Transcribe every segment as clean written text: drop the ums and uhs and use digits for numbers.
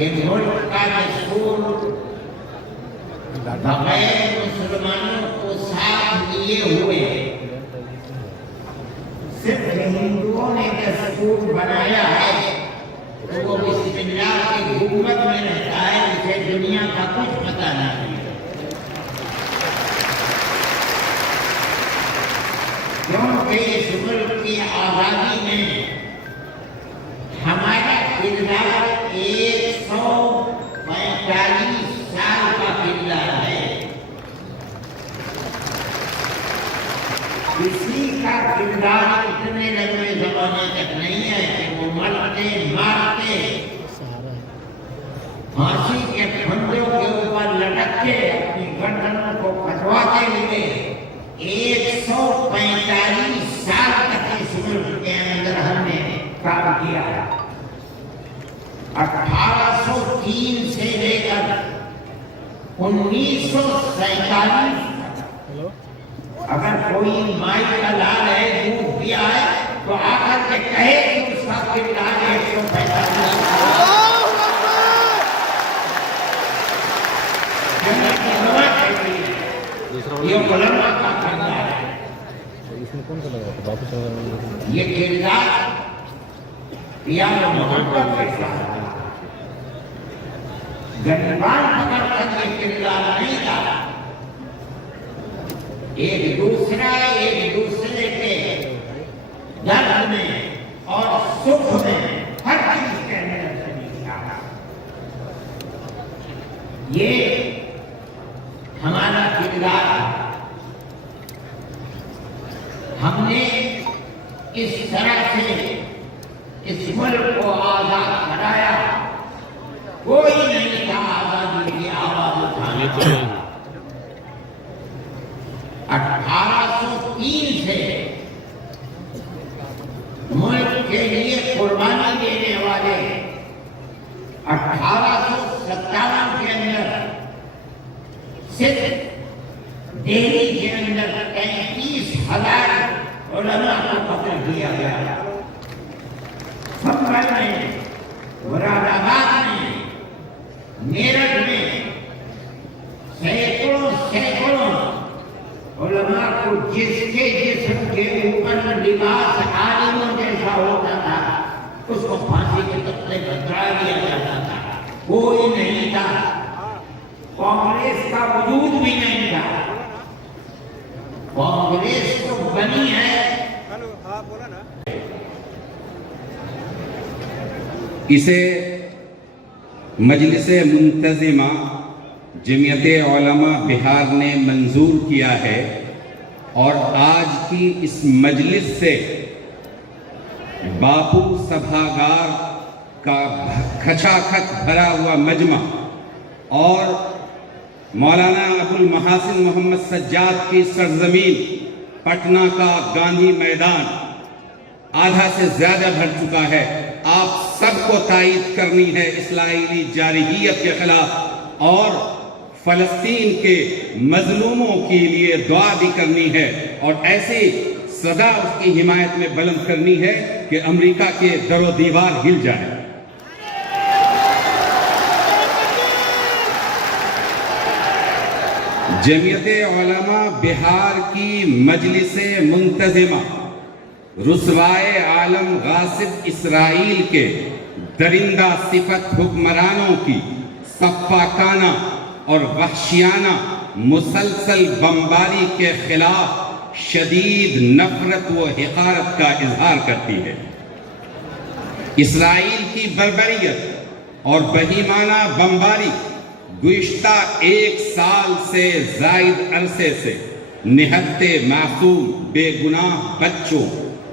کہ ملک کا دستور بغیر مسلمانوں کو ساتھ لیے ہوئے صرف ہندوؤں نے دستور بنایا ہے تو وہ بسم اللہ کی حکومت میں رہتا ہے جسے دنیا کا کچھ پتہ نہیں ہے، کیونکہ اس ملک کی آزادی میں ہمارا کردار 145 سال کا کردار ہے۔ کسی کا کردار اتنے لمبے زمانے تک نہیں ہے کہ وہ مرتے مارتے پھانسی کے پھندوں کے اوپر لٹک کے اپنی گردنوں کو کٹواتے ہوئے 145 سال تک اس ملک کے اندر ہم نے کام کیا ہے۔ 1803 سے لے کر 1947 اگر کوئی مائی کا لال ہے دودھ دیا ہے تو آ کر کے کہے کہ اس کا کردار 145 یہ علماء کا کردار ہے۔ یہ کردار پیار و محبت کے ساتھ گریبان پکڑ کر یہ کردار نہیں تھا، ایک دوسرے کے درد میں اور سکھ میں ہر چیز کے اندر شریک تھا۔ یہ ہمارا کردار ہے۔ ہم نے اس طرح سے اس ملک کو آزاد کرایا، کوئی نہیں تھا آزادی کی آواز اٹھانے کو۔ 1803 سے ملک کے لیے قربانی دینے والے 1857 کے اندر صرف دہلی کے اندر 33,000 علماء کو قتل کیا گیا۔ بمبئی میں، مراد آباد میں، میرٹھ میں سینکڑوں علماء کو جس کے جسم کے اوپر لباس عالموں جیسا ہوتا تھا اس کو پھانسی کے تختے پر چڑھا دیا جاتا تھا۔ کوئی نہیں تھا، کانگریس کا وجود بھی نہیں تھا۔ کانگریس تو بنی ہے، اسے مجلس منتظمہ جمعیت علماء بہار نے منظور کیا ہے اور آج کی اس مجلس سے باپو سبھاگار کا کھچا کھچ بھرا ہوا مجمع اور مولانا ابو المحاسن محمد سجاد کی سرزمین پٹنہ کا گاندھی میدان آدھا سے زیادہ بھر چکا ہے۔ آپ سب کو تائید کرنی ہے اسرائیلی جارحیت کے خلاف اور فلسطین کے مظلوموں کے لیے دعا بھی کرنی ہے اور ایسی صدا اس کی حمایت میں بلند کرنی ہے کہ امریکہ کے در و دیوار ہل جائے۔ جمعیت علماء بہار کی مجلس منتظمہ رسوائے عالم غاصب اسرائیل کے درندہ صفت حکمرانوں کی سفاکانہ اور وحشیانہ مسلسل بمباری کے خلاف شدید نفرت و حقارت کا اظہار کرتی ہے۔ اسرائیل کی بربریت اور بہیمانہ بمباری گزشتہ 1 سال سے زائد عرصے سے نہتے معصوم بے گناہ بچوں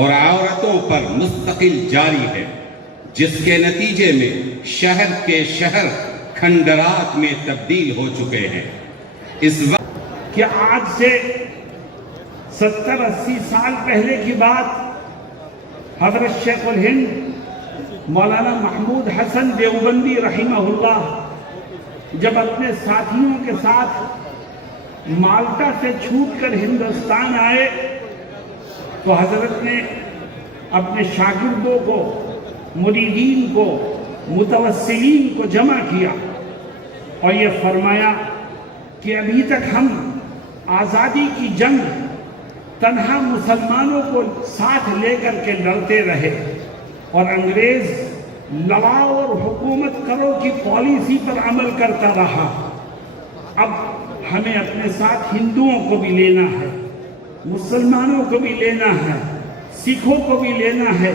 اور عورتوں پر مستقل جاری ہے، جس کے نتیجے میں شہر کے شہر کھنڈرات میں تبدیل ہو چکے ہیں۔ اس وقت کہ آج سے 70-80 سال پہلے کی بات، حضرت شیخ الہند مولانا محمود حسن دیوبندی رحمہ اللہ جب اپنے ساتھیوں کے ساتھ مالٹا سے چھوٹ کر ہندوستان آئے تو حضرت نے اپنے شاگردوں کو، مریدین کو متوسلین کو جمع کیا اور یہ فرمایا کہ ابھی تک ہم آزادی کی جنگ تنہا مسلمانوں کو ساتھ لے کر کے لڑتے رہے اور انگریز لڑاؤ اور حکومت کرو کی پالیسی پر عمل کرتا رہا. اب ہمیں اپنے ساتھ ہندوؤں کو بھی لینا ہے, مسلمانوں کو بھی لینا ہے, سکھوں کو بھی لینا ہے,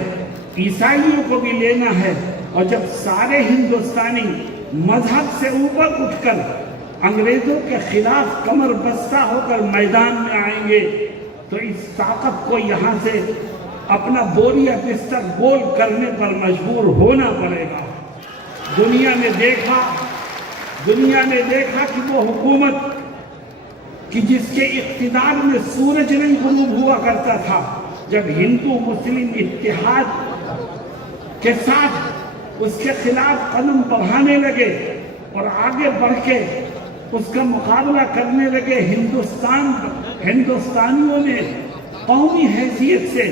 عیسائیوں کو بھی لینا ہے. اور جب سارے ہندوستانی مذہب سے اوپر اٹھ کر انگریزوں کے خلاف کمر بستہ ہو کر میدان میں آئیں گے تو اس طاقت کو یہاں سے اپنا بوریا بستر گول کرنے پر مجبور ہونا پڑے گا. دنیا نے دیکھا کہ وہ حکومت کہ جس کے اقتدار میں سورج نہیں غروب ہوا کرتا تھا, جب ہندو مسلم اتحاد کے ساتھ اس کے خلاف قدم بڑھانے لگے اور آگے بڑھ کے اس کا مقابلہ کرنے لگے, ہندوستانیوں نے قومی حیثیت سے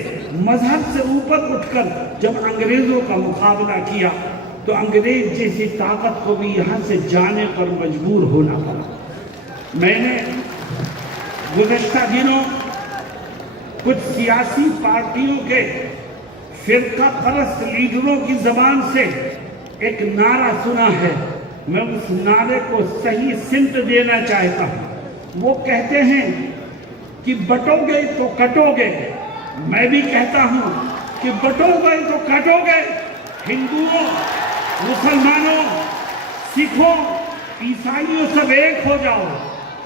مذہب سے اوپر اٹھ کر جب انگریزوں کا مقابلہ کیا تو انگریز جیسی طاقت کو بھی یہاں سے جانے پر مجبور ہونا پڑا. میں نے گزشتہ دنوں کچھ سیاسی پارٹیوں کے فرقہ پرست لیڈروں کی زبان سے ایک نعرہ سنا ہے. میں اس نعرے کو صحیح سمت دینا چاہتا ہوں. وہ کہتے ہیں کہ بٹو گے تو کٹو گے. میں بھی کہتا ہوں کہ بٹو گے تو کٹو گے. ہندوؤں, مسلمانوں, سکھوں, عیسائیوں سب ایک ہو جاؤ.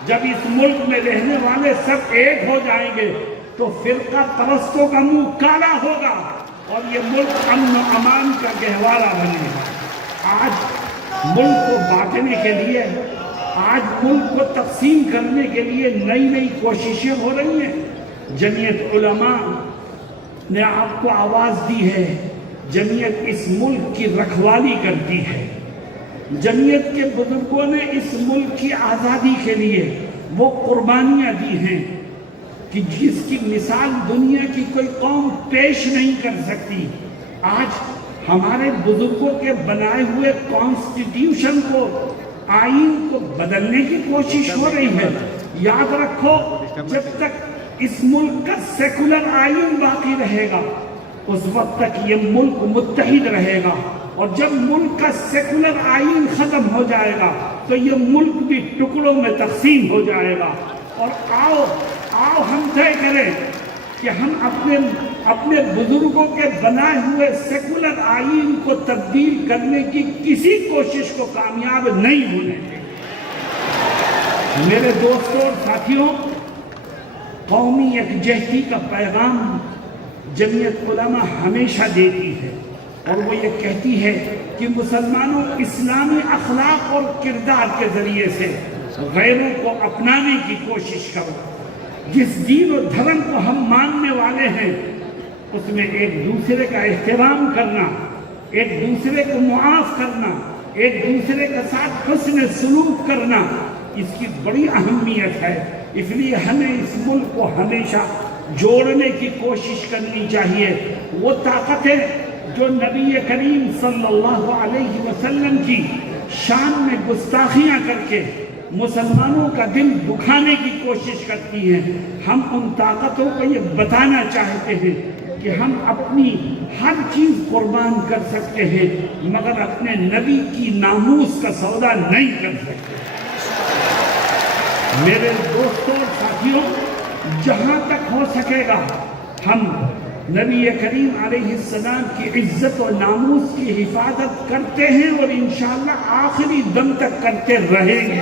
جب اس ملک میں رہنے والے سب ایک ہو جائیں گے تو فرقہ پرستوں کا منہ کالا ہوگا اور یہ ملک امن و امان کا گہوارہ بنے گا. آج ملک کو بانٹنے کے لیے, آج ملک کو تقسیم کرنے کے لیے نئی کوششیں ہو رہی ہیں. جمعیت علماء نے آپ کو آواز دی ہے. جمعیت اس ملک کی رکھوالی کرتی ہے. جمعیت کے بزرگوں نے اس ملک کی آزادی کے لیے وہ قربانیاں دی ہیں کہ جس کی مثال دنیا کی کوئی قوم پیش نہیں کر سکتی. آج ہمارے بزرگوں کے بنائے ہوئے کانسٹیٹیوشن کو, آئین کو بدلنے کی کوشش ہو رہی ہے. یاد رکھو, جب تک اس ملک کا سیکولر آئین باقی رہے گا اس وقت تک یہ ملک متحد رہے گا, اور جب ملک کا سیکولر آئین ختم ہو جائے گا تو یہ ملک بھی ٹکڑوں میں تقسیم ہو جائے گا. اور آؤ ہم طے کریں کہ ہم اپنے بزرگوں کے بنائے ہوئے سیکولر آئین کو تبدیل کرنے کی کسی کوشش کو کامیاب نہیں ہونے دیں. میرے دوستوں اور ساتھیوں, قومی یکجہتی کا پیغام جمعیت علماء ہمیشہ دیتی ہے اور وہ یہ کہتی ہے کہ مسلمانوں اسلامی اخلاق اور کردار کے ذریعے سے غیروں کو اپنانے کی کوشش کرو. جس دین و دھرم کو ہم ماننے والے ہیں اس میں ایک دوسرے کا احترام کرنا, ایک دوسرے کو معاف کرنا, ایک دوسرے کے ساتھ حسن سلوک کرنا, اس کی بڑی اہمیت ہے. اس لیے ہمیں اس ملک کو ہمیشہ جوڑنے کی کوشش کرنی چاہیے. وہ طاقتیں جو نبی کریم صلی اللہ علیہ وسلم کی شان میں گستاخیاں کر کے مسلمانوں کا دل دکھانے کی کوشش کرتی ہیں, ہم ان طاقتوں کو یہ بتانا چاہتے ہیں کہ ہم اپنی ہر چیز قربان کر سکتے ہیں مگر اپنے نبی کی ناموس کا سودا نہیں کر سکتے. میرے دوستوں اور ساتھیوں, جہاں تک ہو سکے گا ہم نبی کریم علیہ السلام کی عزت و ناموس کی حفاظت کرتے ہیں اور انشاءاللہ آخری دم تک کرتے رہیں گے.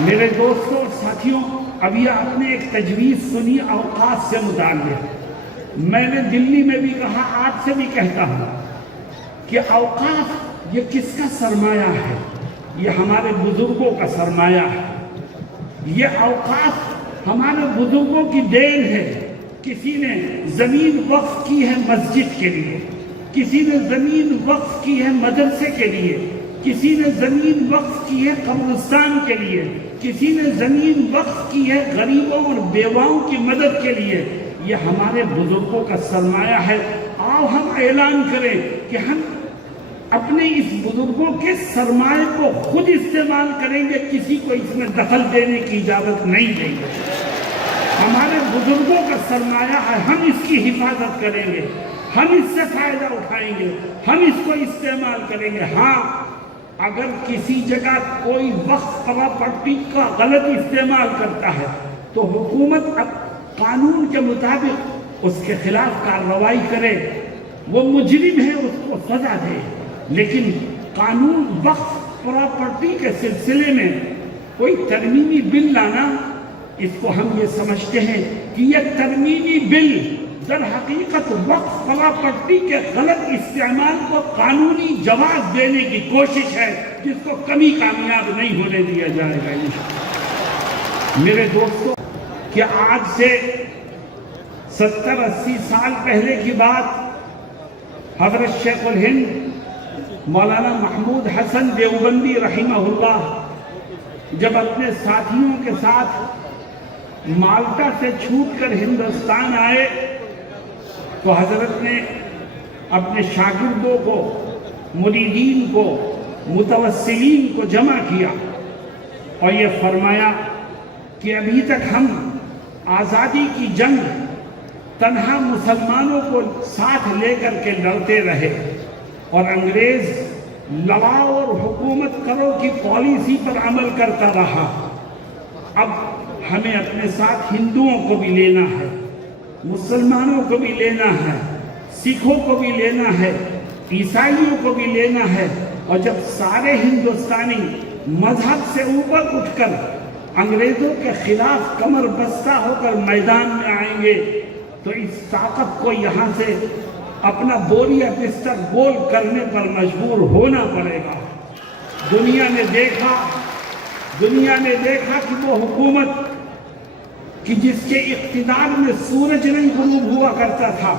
میرے دوستوں اور ساتھیوں, ابھی آپ نے ایک تجویز سنی اوقات سے متعلق. میں نے دلی میں بھی کہا, آپ سے بھی کہتا ہوں کہ اوقات یہ کس کا سرمایہ ہے؟ یہ ہمارے بزرگوں کا سرمایہ ہے. یہ اوقات ہمارے بزرگوں کی دین ہے. کسی نے زمین وقف کی ہے مسجد کے لیے, کسی نے زمین وقف کی ہے مدرسے کے لیے, کسی نے زمین وقف کی ہے قبرستان کے لیے, کسی نے زمین وقف کی ہے غریبوں اور بیواؤں کی مدد کے لیے. یہ ہمارے بزرگوں کا سرمایہ ہے. آؤ ہم اعلان کریں کہ ہم اپنے اس بزرگوں کے سرمایے کو خود استعمال کریں گے، کسی کو اس میں دخل دینے کی اجازت نہیں دیں گے۔ ہمارے بزرگوں کا سرمایہ ہے، ہم اس کی حفاظت کریں گے، ہم اس سے فائدہ اٹھائیں گے، ہم اس کو استعمال کریں گے۔ ہاں، اگر کسی جگہ کوئی وقف پراپرٹی کا غلط استعمال کرتا ہے تو حکومت اب قانون کے مطابق اس کے خلاف کارروائی کرے، وہ مجرم ہے اس کو سزا دے، لیکن قانون وقف پراپرٹی کے سلسلے میں کوئی ترمیمی بل لانا، اس کو ہم یہ سمجھتے ہیں کہ یہ ترمیمی بل در حقیقت وقف پراپرٹی کے غلط استعمال کو قانونی جواز دینے کی کوشش ہے، جس کو کبھی کامیاب نہیں ہونے دیا جائے گا انشاءاللہ۔ میرے دوستو، کہ آج سے 70-80 سال پہلے کی بات، حضرت شیخ الہند مولانا محمود حسن دیوبندی رحمہ اللہ جب اپنے ساتھیوں کے ساتھ مالٹا سے چھوٹ کر ہندوستان آئے تو حضرت نے اپنے شاگردوں کو، مریدین کو، متوسلین کو جمع کیا اور یہ فرمایا کہ ابھی تک ہم آزادی کی جنگ تنہا مسلمانوں کو ساتھ لے کر کے لڑتے رہے اور انگریز لڑاؤ اور حکومت کرو کی پالیسی پر عمل کرتا رہا۔ اب ہمیں اپنے ساتھ ہندوؤں کو بھی لینا ہے، مسلمانوں کو بھی لینا ہے، سکھوں کو بھی لینا ہے، عیسائیوں کو بھی لینا ہے، اور جب سارے ہندوستانی مذہب سے اوپر اٹھ کر انگریزوں کے خلاف کمر بستہ ہو کر میدان میں آئیں گے تو اس طاقت کو یہاں سے اپنا بوریا بستر گول کرنے پر مجبور ہونا پڑے گا۔ دنیا نے دیکھا کہ وہ حکومت کہ جس کے اقتدار میں سورج نہیں غروب ہوا کرتا تھا،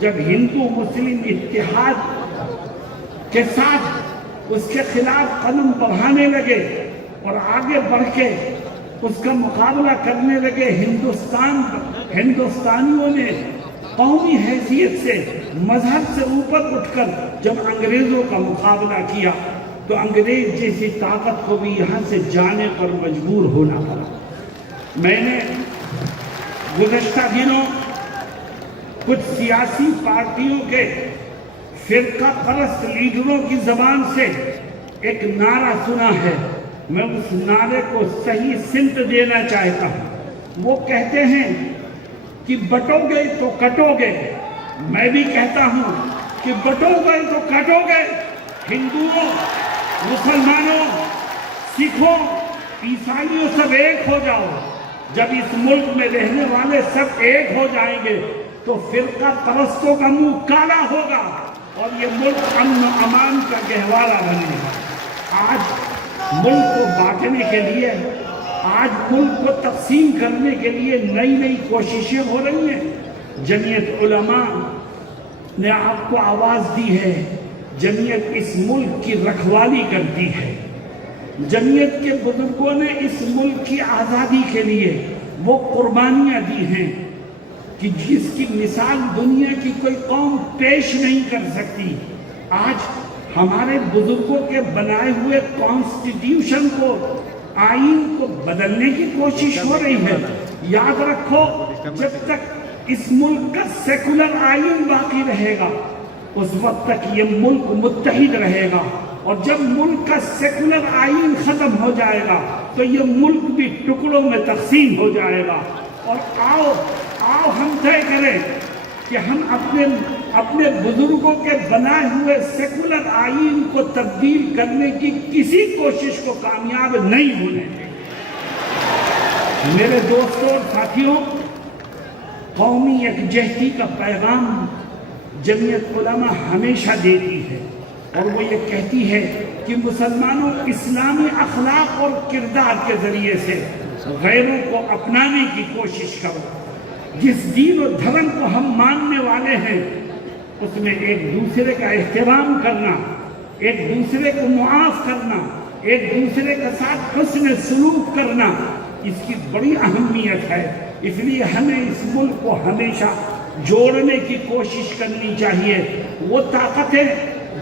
جب ہندو مسلم اتحاد کے ساتھ اس کے خلاف قدم بڑھانے لگے اور آگے بڑھ کے اس کا مقابلہ کرنے لگے، ہندوستانیوں نے قومی حیثیت سے، مذہب سے اوپر اٹھ کر جب انگریزوں کا مقابلہ کیا تو انگریز جیسی طاقت کو بھی یہاں سے جانے پر مجبور ہونا پڑا۔ میں نے گزشتہ دنوں کچھ سیاسی پارٹیوں کے فرقہ پرست لیڈروں کی زبان سے ایک نعرہ سنا ہے، میں اس نعرے کو صحیح سمت دینا چاہتا ہوں۔ وہ کہتے ہیں کہ بٹو گے تو کٹو گے، میں بھی کہتا ہوں کہ بٹو گے تو کٹو گے، ہندوؤں، مسلمانوں، سکھوں، عیسائیوں سب ایک ہو جاؤ۔ جب اس ملک میں رہنے والے سب ایک ہو جائیں گے تو فرقہ پرستوں کا منہ کالا ہوگا اور یہ ملک امن و امان کا گہوارہ بنے گا۔ آج ملک کو بانٹنے کے لیے، آج ملک کو تقسیم کرنے کے لیے نئی کوششیں ہو رہی ہیں۔ جمعیت علماء نے آپ کو آواز دی ہے، جمعیت اس ملک کی رکھوالی کرتی ہے، جمعیت کے بزرگوں نے اس ملک کی آزادی کے لیے وہ قربانیاں دی ہیں کہ جس کی مثال دنیا کی کوئی قوم پیش نہیں کر سکتی۔ آج ہمارے بزرگوں کے بنائے ہوئے کانسٹیٹیوشن کو، آئین کو بدلنے کی کوشش ہو رہی ہے۔ یاد رکھو، جب تک اس ملک کا سیکولر آئین باقی رہے گا اس وقت تک یہ ملک متحد رہے گا، اور جب ملک کا سیکولر آئین ختم ہو جائے گا تو یہ ملک بھی ٹکڑوں میں تقسیم ہو جائے گا۔ اور آؤ ہم طے کریں کہ ہم اپنے بزرگوں کے بنائے ہوئے سیکولر آئین کو تبدیل کرنے کی کسی کوشش کو کامیاب نہیں ہونے دیں۔ میرے دوستوں اور ساتھیوں، قومی یکجہتی کا پیغام جمعیت علماء ہمیشہ دیتی ہے، اور وہ یہ کہتی ہے کہ مسلمانوں اسلامی اخلاق اور کردار کے ذریعے سے غیروں کو اپنانے کی کوشش کرو۔ جس دین و دھرم کو ہم ماننے والے ہیں اس میں ایک دوسرے کا احترام کرنا، ایک دوسرے کو معاف کرنا، ایک دوسرے کے ساتھ حسن سلوک کرنا، اس کی بڑی اہمیت ہے۔ اس لیے ہمیں اس ملک کو ہمیشہ جوڑنے کی کوشش کرنی چاہیے۔ وہ طاقتیں،